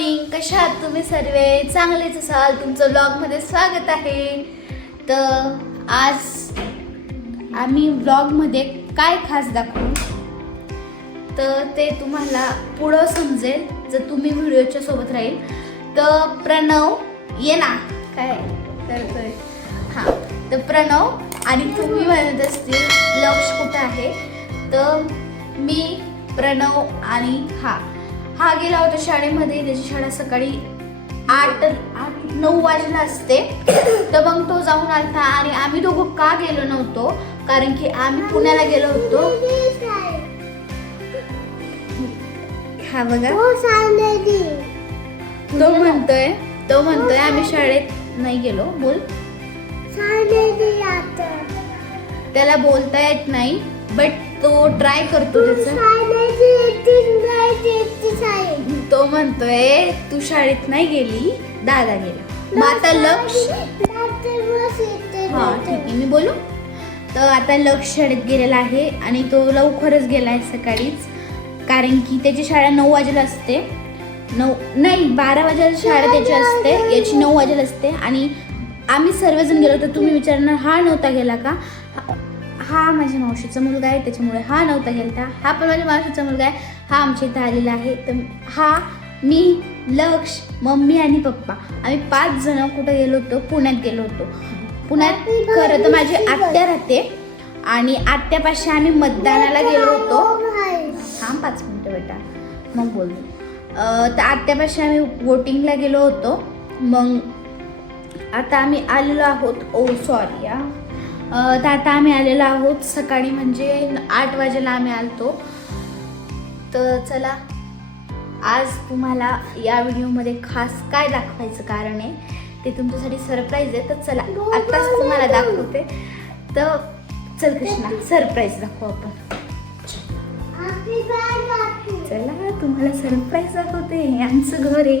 Morning. कशा आहात तुम्ही सर्व? चांगलेच असाल. तुमचं ब्लॉगमध्ये स्वागत आहे. तर आज आम्ही ब्लॉगमध्ये काय खास दाखवू तर ते तुम्हाला पुढं समजेल जर तुम्ही व्हिडिओच्या सोबत राहील. तर प्रणव ये ना काय करतोय. हां, तर प्रणव आणि तुम्ही म्हणत असतील लक्ष कुठं आहे. तर मी प्रणव आणि हा गेला होता शाळेमध्ये. त्याची शाळा सकाळी 8-9 वाजता असते. तर मग तो जाऊन आलता आणि आम्ही दोघं का गेलो नव्हतो कारण की आम्ही पुण्याला गेलो होतो. हा बघा तो म्हणतोय आम्ही शाळेत नाही गेलो. बोल. त्याला बोलता येत नाही बट तो ट्राय करतो त्याचं. तो म्हणतोय तू शाळेत नाही गेली, दादा गेला. मग आता लक्ष हा ठीक आहे मी बोलू. तर आता लक्ष शाळेत गेलेला आहे आणि तो लवकरच गेला आहे सकाळीच कारण की त्याची शाळा 9 वाजेला असते. 12 वाजेला शाळा त्याची असते. याची 9 वाजेला असते. आणि आम्ही सर्वजण गेलो तर तुम्ही विचारणार हा नव्हता गेला का. हा माझ्या मावशीचा मुलगा आहे त्याच्यामुळे हा नव्हता गेला. हा पण माझ्या मावशीचा मुलगा आहे. हा आमच्या इथं आलेला आहे. तर हा मी लक्ष मम्मी आणि पप्पा आम्ही 5 जण कुठं गेलो होतो. पुण्यात गेलो होतो. पुण्यात खरं तर माझी आत्या राहते आणि आत्यापाशी आम्ही मतदानाला गेलो होतो. हा 5 मिनिटं बेटा मग बोलतो. तर आत्यापाशी आम्ही वोटिंगला गेलो होतो. मग आता आम्ही आलेलो आहोत. सॉरी तर आता आम्ही आलेलो आहोत सकाळी म्हणजे 8 वाजेला आम्ही आलतो. तर चला आज तुम्हाला या व्हिडिओमध्ये खास काय दाखवायचं कारण आहे ते तुमच्यासाठी सरप्राईज आहे. तर चला आत्ताच तुम्हाला दाखवते. तर चल कृष्णा सरप्राईज दाखवू आपण. चला तुम्हाला सरप्राईज दाखवते. आमचं घर आहे.